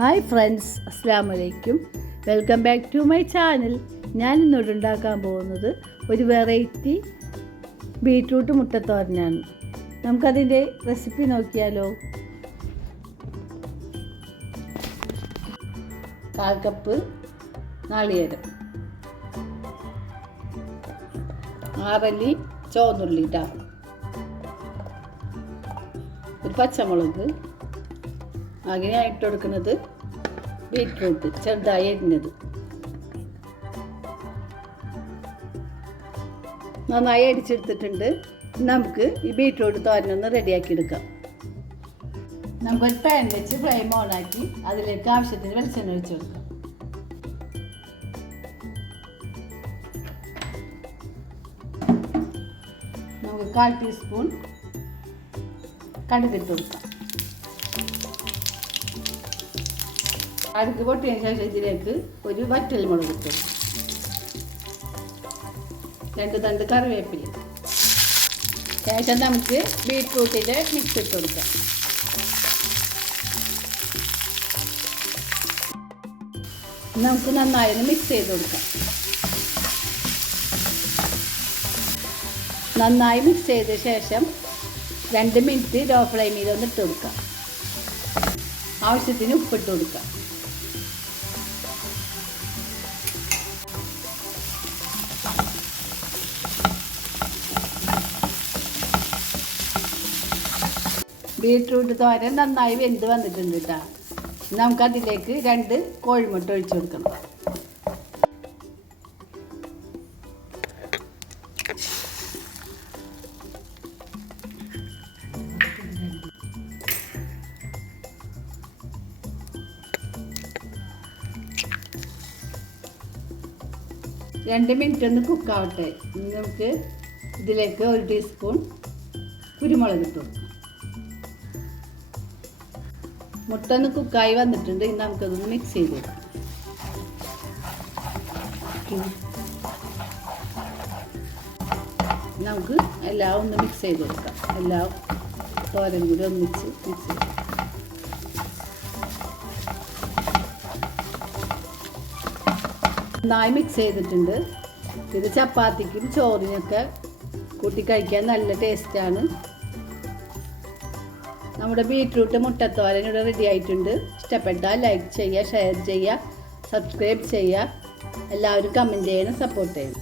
Hi friends, അസ്സലാമു അലൈക്കും. Welcome back to my channel. ഞാൻ ഇന്നോട് ഉണ്ടാക്കാൻ പോകുന്നത് ഒരു വെറൈറ്റി ബീറ്റ്റൂട്ട് മുട്ടത്തോരനാണ്. നമുക്കതിൻ്റെ റെസിപ്പി നോക്കിയാലോ. 1/4 കപ്പ് നാളികേരം, 6 അല്ലി ചുവന്നുള്ളി, ഒരു പച്ചമുളക്, അങ്ങനെ ഇട്ട് കൊടുക്കുന്നത് ബീറ്റ്റൂട്ട് ചെറുതായി അരിഞ്ഞത്. നന്നായി അടിച്ചെടുത്തിട്ടുണ്ട്. നമുക്ക് ഈ ബീറ്റ്റൂട്ട് തോരനൊന്ന് റെഡിയാക്കി എടുക്കാം. നമുക്കൊരു പാൻ വെച്ച് ഫ്ലെയിം ഓണാക്കി അതിലേക്ക് ആവശ്യത്തിന് വെളിച്ചെണ്ണ ഒഴിച്ച് കൊടുക്കാം. നമുക്ക് 1/4 ടീസ്പൂൺ കടുകിട്ട് കൊടുക്കാം. കടുക് പൊട്ടിയതിന് ശേഷം ഇതിലേക്ക് ഒരു വറ്റൽമുളക് ഇട്ട് കൊടുക്കും, 2 തണ്ട് കറിവേപ്പില. ശേഷം നമുക്ക് ബീറ്റ്റൂട്ടിൻ്റെ മിക്സ് ഇട്ട് കൊടുക്കാം. നമുക്ക് നന്നായി മിക്സ് ചെയ്ത് കൊടുക്കാം. നന്നായി മിക്സ് ചെയ്ത ശേഷം 2 മിനിറ്റ് ലോ ഫ്ലെയിമിൽ ഒന്ന് ഇട്ട് കൊടുക്കാം. ആവശ്യത്തിന് ഉപ്പിട്ട് കൊടുക്കാം. ബീറ്റ്റൂട്ട് തോരൻ നന്നായി വെന്ത് വന്നിട്ടുണ്ട് കേട്ടോ. നമുക്കതിലേക്ക് 2 കോഴിമുട്ട ഒഴിച്ചു കൊടുക്കണം. രണ്ട് മിനിറ്റ് ഒന്ന് കുക്കാവട്ടെ. നമുക്ക് ഇതിലേക്ക് 1 ടീസ്പൂൺ കുരുമുളക് ഇട്ടു. മുട്ട ഒന്ന് കുക്കായി വന്നിട്ടുണ്ട്. ഇനി നമുക്കതൊന്ന് മിക്സ് ചെയ്ത് കൊടുക്കാം. നമുക്ക് എല്ലാം ഒന്ന് മിക്സ് ചെയ്ത് കൊടുക്കാം. എല്ലാം തോരൻ കൂടി ഒന്നിച്ച് മിക്സ് ചെയ്ത് നന്നായി മിക്സ് ചെയ്തിട്ടുണ്ട്. ഇത് ചപ്പാത്തിക്കും ചോറിനൊക്കെ കൂട്ടി കഴിക്കാൻ നല്ല ടേസ്റ്റാണ്. നമ്മുടെ ബീറ്റ്റൂട്ട് മുട്ടത്തോരൻ ഇവിടെ റെഡി ആയിട്ടുണ്ട്. ഇഷ്ടപ്പെട്ടാൽ ലൈക്ക് ചെയ്യുക, ഷെയർ ചെയ്യുക, സബ്സ്ക്രൈബ് ചെയ്യുക. എല്ലാവരും കമൻറ്റ് ചെയ്യണം, സപ്പോർട്ട് ചെയ്യണം.